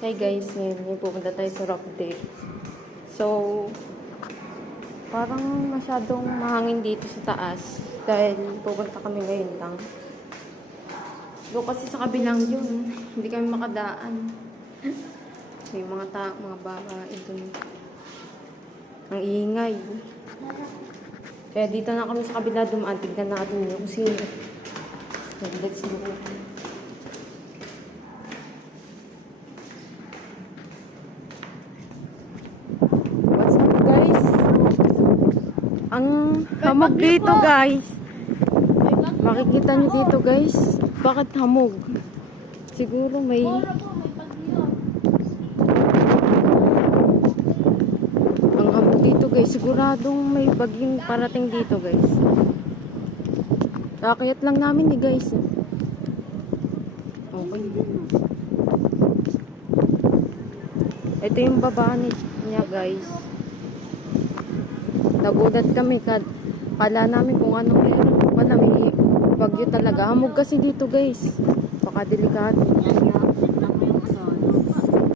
Hey guys, ngayon pupunta tayo sa rock date. So, parang masyadong mahangin dito sa taas dahil pupunta kami ngayon lang. Doon kasi sa kabilang yun, hindi kami makadaan. May mga babae dun. Ang ingay. Kaya dito na kami sa kabila dumaan. Tignan natin yung sino. Let's go. What's up guys? Ang hamog dito guys. Makikita nyo dito guys. Bakit hamog? Siguro may... Ang hamog dito guys. Siguradong may bagyong parating dito guys. Kakayat lang namin guys. Okay. Ito yung baba niya guys. Nagulat kami pala namin kung ano meron. Pala may bagyo talaga. Hamog kasi dito guys. Baka delikado.